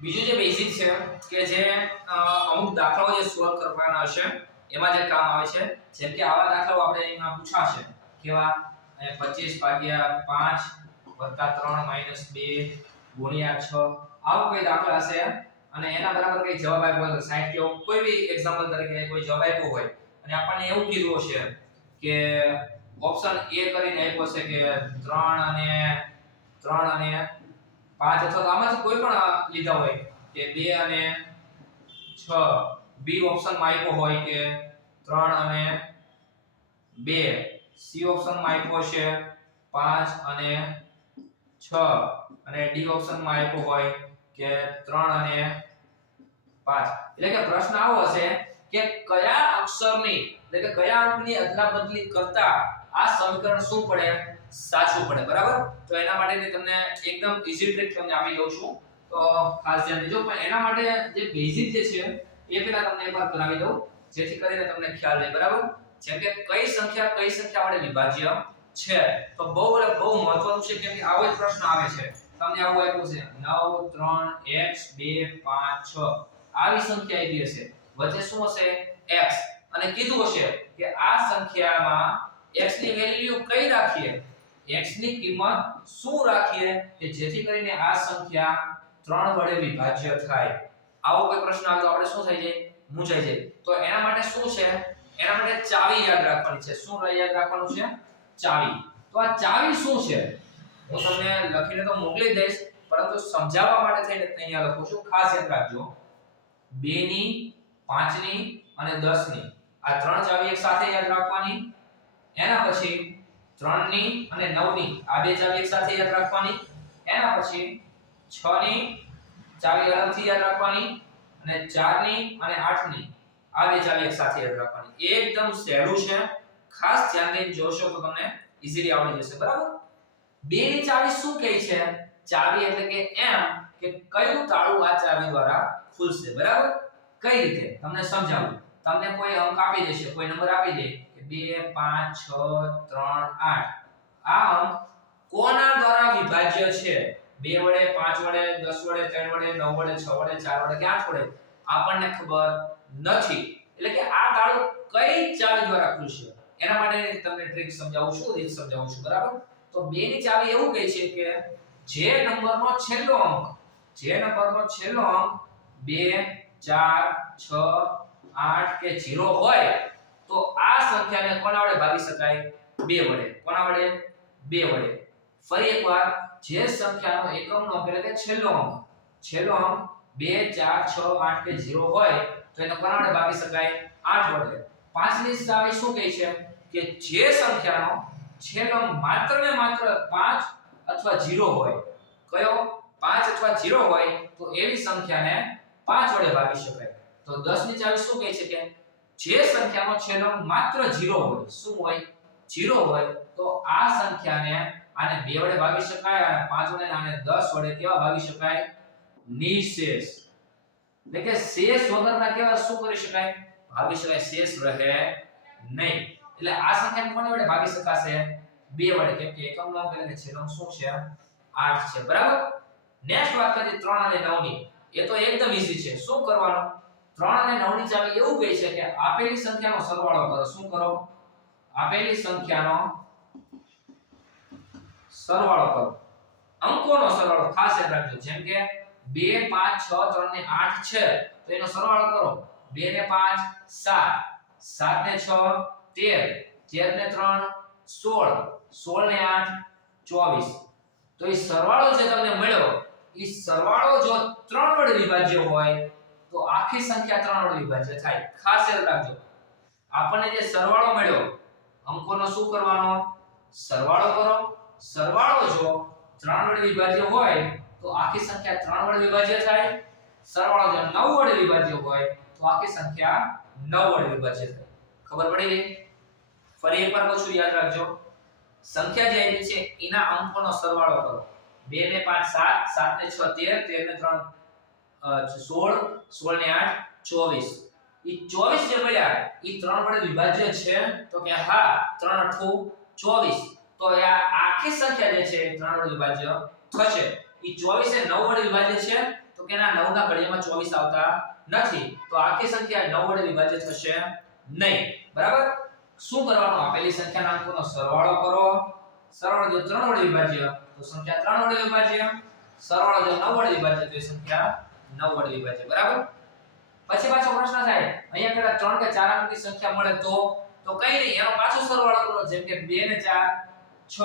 બીજું જે બેઝિક છે કે જે અમુક દાખલાઓ જે સોલ્વ કરવાના હશે, એમાં જે કામ આવે છે, જેમ કે આવા દાખલાઓ આપણે એમાં પૂછાશે. કેવા? અહીંયા 25 ભાગ્યા 5 વત્તા 3 માઇનસ 2 ગુણ્યા 6 આવો કોઈ દાખલા હશે? અને એના બરાબર કઈ જવાબ આપ્યો હોય તો 60 કે કોઈ બી એક્ઝામ્પલ તરીકે કોઈ જવાબ આપ્યો હોય. અને આપણને એવું કીધું હશે કે ઓપ્શન એ કરીને આપ્યો છે કે 3 અને 3 અને 5 અથવા આમાંથી કોઈ પણ લીધા હોય કે બે અને છ બી ઓપ્શનમાં આપ્યો હોય કે ત્રણ અને બે. સી ઓપ્શનમાં આપ્યો છે પાંચ અને છ. અને ડી ઓપ્શનમાં આપ્યો હોય કે ત્રણ અને પાંચ. એટલે કે પ્રશ્ન આવો હશે કે કયા અક્ષરની, એટલે કે કયા અંકની અદલાબદલી કરતા આ સમીકરણ શું પડે? સાચું પડે, બરાબર? તો એના માટેની તમને એકદમ ઈઝી ટ્રીક તમને આપી દઉં છું. તો, ખાસ ધ્યાન દેજો. પણ એના માટે જે બેઝિક જે છે, એ પેલા તમને એકવાર કરાવી દઉં, જેથી કરીને તમને ખ્યાલ રહે, બરાબર? જેમ કે કઈ સંખ્યા કઈ સંખ્યા વડે વિભાજ્ય છે? તો બહુ એટલે બહુ મહત્વનું છે કેમ કે આવો જ પ્રશ્ન આવે છે. તમને આવું આપ્યું છે. 9 3 x 2 5 6 આવી સંખ્યા આપી હશે. વચ્ચે શું હશે? x અને કીધું હશે કે આ સંખ્યામાં x ની વેલ્યુ કઈ રાખીએ? X ની કિંમત શું રાખીએ? કે જેથી કરીને આ સંખ્યા 3 વડે વિભાજ્ય થાય. આવો કોઈ પ્રશ્ન આવે તો આપણે શું થઈ જાય? મૂંઝાઈ જાય. તો એના માટે શું છે? એના માટે ચાવી યાદ રાખવાની છે. શું યાદ રાખવાનું છે? ચાવી. તો આ ચાવી શું છે? હું તમને લખીને તો મોકલી દઈશ, પરંતુ સમજાવવા માટે થઈને અહીંયા લખું છું. ખાસ યાદ રાખજો. 2 ની 5 ની અને 10 ની. આ ત્રણ ચાવી એક સાથે યાદ રાખવાની. એના પછી 3 ની અને 9 ની આ બે ચાવી એક સાથે યાદ રાખવાની. એના પછી 6 ની ચાવી અલગથી યાદ રાખવાની અને 4 ની અને 8 ની આ બે ચાવી એક સાથે યાદ રાખવાની. એકદમ સહેલું છે. ખાસ ધ્યાન દઈને જોશો તો તમને ઈઝીલી આવડી જશે. બરાબર? બે ની ચાવી શું કહે છે? ચાવી એટલે કે એમ કે કયું તાળું આ ચાવી દ્વારા ખુલશે. બરાબર? કઈ રીતે? તમને સમજાવું. તમને કોઈ અંક આપી દેશે, કોઈ નંબર આપી દે 2 5 6 3 8 આ અંક કોના દ્વારા વિભાજ્ય છે? બે વડે, પાંચ વડે, દસ વડે, ત્રણ વડે, નવ વડે, છ વડે, ચાર વડે કે આઠ વડે આપણને ખબર નથી. એટલે કે આ તાળું કઈ ચાવી દ્વારા ખુલશે? એના માટે તમને ટ્રીક સમજાવું છું, રીત સમજાવું છું, બરાબર? તો બે ની ચાવી એવું કહે છે કે જે નંબરનો છેલ્લો અંક, જે નંબરનો છેલ્લો અંક 2 4 6 8 કે 0 હોય તો આ સંખ્યાને કોના વડે ભાગી શકાય? 2 વડે. કોના વડે? 2 વડે. ફરી એકવાર, જે સંખ્યાનો એકમનો અંક એટલે કે છેલ્લો અંક. છેલ્લો અંક 2 4 6 8 કે 0 હોય, તો એને કોના વડે ભાગી શકાય? 8 વડે. પાંચની ચાવી શું કહે છે? કે જે સંખ્યાનો છેલ્લો માત્ર ને માત્ર 5 અથવા 0 હોય. કયો? 5 અથવા 0 હોય, તો એવી સંખ્યાને 5 વડે ભાગી શકાય. તો 10 ની ચાવી શું કહે છે કે જે સંખ્યાનો છેલ્લો માત્ર 0 હોય, શું હોય? 0 હોય, તો આ સંખ્યાને આને 2 વડે ભાગી શકાય અને 5 વડે આને 10 વડે કેવા ભાગી શકાય? નિશેષ. એટલે કે શેષ વગરના કેવા શું કરી શકાય? ભાગી શકાય, શેષ રહે નહીં. એટલે આ સંખ્યાને કોની વડે ભાગી શકાશે? 2 વડે. કેમ કે એકમનો અંક એટલે છેલ્લો શું છે? 8 છે. બરાબર? નેક્સ્ટ વાત કરીએ 3 અને 9 ની એ તો એકદમ ઈઝી છે. શું કરવાનું? 3 અને 9 ની ચાવી એવું કહે છે કે આપેલી સંખ્યાનો સરવાળો કરો. શું કરો? આપેલી સંખ્યાનો સરવાળો કરો. અંકોનો સરવાળો ખાસ યાદ રાખજો. જેમ કે 2 5 6 3 ને 8 છે, તો એનો સરવાળો કરો. 2 ને 5 7 7 ને 6 13 13 ને 3 16 16 ને 8 24 તો એ સરવાળો જે તમને મળ્યો, એ સરવાળો જો 3 વડે વિભાજ્ય હોય તો આખી સંખ્યા 3 વડે વિભાજ્ય થાય. ખાસ યાદ રાખજો. આપણને જે સરવાળો મળ્યો, અંકોનો શું કરવાનો? સરવાળો કરો. સરવાળો જો 3 વડે વિભાજ્ય હોય, તો આખી સંખ્યા 3 વડે વિભાજ્ય થાય. સરવાળો જો 9 વડે વિભાજ્ય હોય, તો આખી સંખ્યા 9 વડે વિભાજ્ય થાય. ખબર પડી ગઈ? ફરી એકવાર કહું છું યાદ રાખજો. સંખ્યા જે આવી છે, એના અંકોનો સરવાળો કરો. 2 ને 5 7 7 ને 6 13 13 ને 3 16 16 ને 8 24 ઈ 24 જે મળ્યા, ઈ 3 વડે વિભાજ્ય છે, તો કે હા 3 અઠ્ઠું 24 તો આ આખી સંખ્યા જે છે, એ 3 વડે વિભાજ્ય થશે. ઈ 24 એ 9 વડે વિભાજ્ય છે, તો કે ના 9 ના ઘડિયામાં 24 આવતા નથી. તો આખી સંખ્યા 9 વડે વિભાજ્ય થશે નહીં. બરાબર? શું કરવાનું? આપેલી સંખ્યાના અંકોનો સરવાળો કરો. સરવાળો જો 3 વડે વિભાજ્ય, તો સંખ્યા 3 વડે વિભાજ્ય. સરવાળો જો 9 વડે વિભાજ્ય, તો એ સંખ્યા 9 વડે વિભાજ્ય બરાબર? પછી પાછો પ્રશ્ન થાય, અહીંયા પેલા 3 કે 4 અંકની સંખ્યા મળે તો? તો કઈ નહીં, એનો પાછો સરવાળો કરો, જેમ કે 2 ને 4 6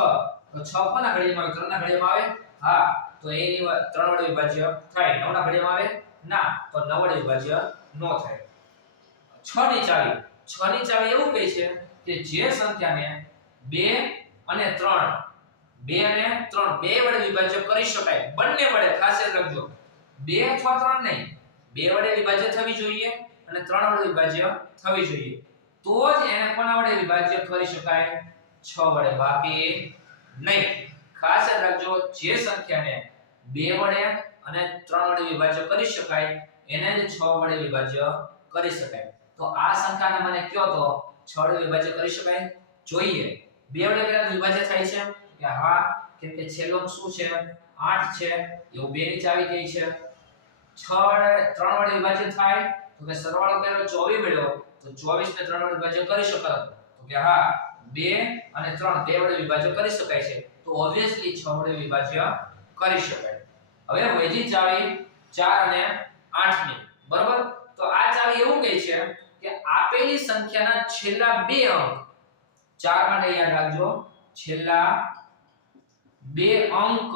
તો 6 કોના ઘડિયામાં આવે? 3 ના ઘડિયામાં આવે? હા, તો એની વા- 3 વડે વિભાજ્ય થાય 9 ના ઘડિયામાં આવે? ના, તો 9 વડે વિભાજ્ય નો થાય. 6 ની ચાવી 6 ની ચાવી એવું કહે છે કે જે સંખ્યાને 2 અને 3 2 અને 3 બે વડે વિભાજ્ય કરી શકાય. બંને વડે, ખાસ યાદ રાખજો. 2 અથવા ત્રણ નહીં. બે વડે વિભાજ્ય થવી જોઈએ અને ત્રણ વડે વિભાજ્ય થવી જોઈએ. તો જ એને કોના વડે વિભાજ્ય કરી શકાય? છ વડે. બાકી નહીં. ખાસ યાદ રાખજો, જે સંખ્યાને બે વડે અને ત્રણ વડે વિભાજ્ય કરી શકાય, એને જ છ વડે વિભાજ્ય કરી શકાય. તો આ સંખ્યાને મને કયો તો છ વડે વિભાજ્ય કરી શકાય? જોઈએ. બે વડે કેટલા વિભાજ્ય થાય છે? કે હા, કેમ કે છેલ્લો શું છે? 8 છે. એવું બે ની ચાવી કઈ છે? 6 વડે 3 વડે વિભાજિત થાય, તો કે સરવાળો કર્યો 24 મળ્યો તો 24 ને 3 વડે વિભાજ્ય કરી શકાય. તો કે હા 2 અને 3 બે વડે વિભાજ્ય કરી શકાય છે. તો ઓબવિયસલી 6 વડે વિભાજ્ય કરી શકાય. હવે વૈધી ચાવી 4 અને 8 ની બરાબર? તો આ ચાવી એવું કહે છે કે આપેલી સંખ્યાના છેલ્લા બે અંક 4 માટે યાદ રાખજો, છેલ્લા બે અંક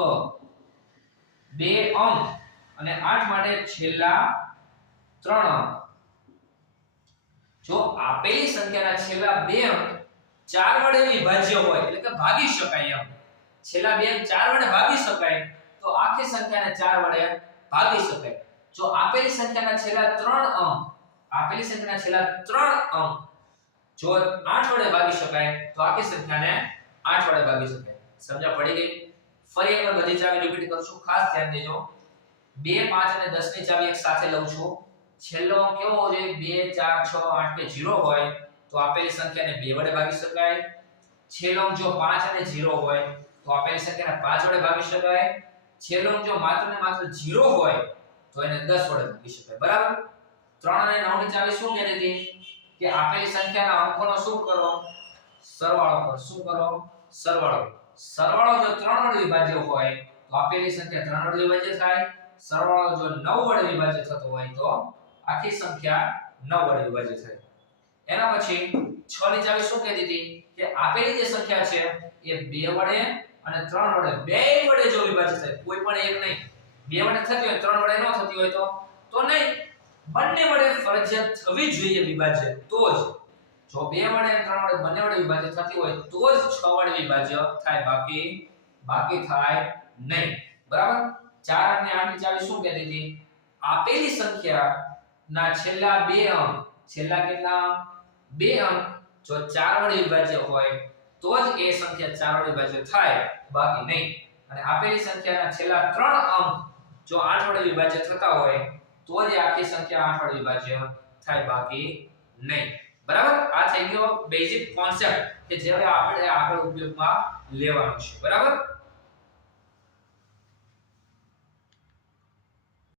બે અંક અને 8 માટે છેલ્લા ત્રણ અંક. જો આપેલી સંખ્યાના છેલ્લા બે અંક ચાર વડે વિભાજ્ય હોય, એટલે કે ભાગી શકાય એમ. છેલ્લા બે અંક 4 વડે ભાગી શકાય, તો આખી સંખ્યાને 4 વડે ભાગી શકાય. જો આપેલી સંખ્યાના છેલ્લા ત્રણ અંક આપેલી સંખ્યાના છેલ્લા ત્રણ અંક જો આઠ વડે ભાગી શકાય, તો આખી સંખ્યાને આઠ વડે ભાગી શકાય. સમજા પડી ગઈ? ફરી એકવાર બધી ચાવી રિપીટ કરશું. ખાસ ધ્યાન દેજો. બે, પાંચ અને દસની ચાવી એક સાથે લઉં છું. છેલ્લો અંક કેવો હોવો જોઈએ? બે, ચાર, છ, આઠ કે ઝીરો હોય તો આપેલી સંખ્યાને બે વડે ભાગી શકાય. છેલ્લો અંક જો પાંચ અને ઝીરો હોય તો આપેલી સંખ્યાને પાંચ વડે ભાગી શકાય. છેલ્લો અંક જો માત્ર ને માત્ર ઝીરો હોય તો એને દસ વડે ભાગી શકાય. બરાબર? ત્રણ અને નવની ચાવી શું કહેતી હતી? કે આપેલી સંખ્યાના અંકોનો શું કરો? સરવાળો કરો. શું કરો? સરવાળો સરવાળો જો 3 વડે વિભાજ્ય હોય તો આપેલી સંખ્યા 3 વડે વિભાજ્ય થાય. સરવાળો જો 9 વડે વિભાજિત થતો હોય તો આખી સંખ્યા 9 વડે વિભાજિત થાય. એના પછી 6 ની ચાવી શું કહેતી હતી કે આપેલી જે સંખ્યા છે એ 2 વડે અને 3 વડે, બે વડે જો વિભાજિત થાય, કોઈ પણ એક નહીં. બે વડે થતી હોય 3 વડે ન થતી હોય તો? તો નહીં. બંને વડે ફરજિયાત થવી જોઈએ વિભાજ્ય, તો જ. જો બે વડે અને ત્રણ વડે બંને વડે વિભાજ્ય થતી હોય, તો જ છ વડે વિભાજ્ય થાય. બાકી બાકી થાય નહીં. બરાબર? 4 અને 8 ની ચાવી શું કહેતી હતી? આપેલી સંખ્યા ના છેલ્લા બે અંક, છેલ્લા કેટલા બે અંક. જો 4 વડે વિભાજ્ય હોય, તો જ એ સંખ્યા 4 વડે વિભાજ્ય થાય, બાકી નહીં. અને આપેલી સંખ્યાના છેલ્લા ત્રણ અંક જો 8 વડે વિભાજ્ય થતા હોય, તો જ આખી સંખ્યા 8 વડે વિભાજ્ય થાય, બાકી નહીં. બરાબર? આ થઈ ગયો બેઝિક કોન્સેપ્ટ કે જે હવે આપણે આગળ ઉપયોગમાં લેવાનું છે. બરાબર?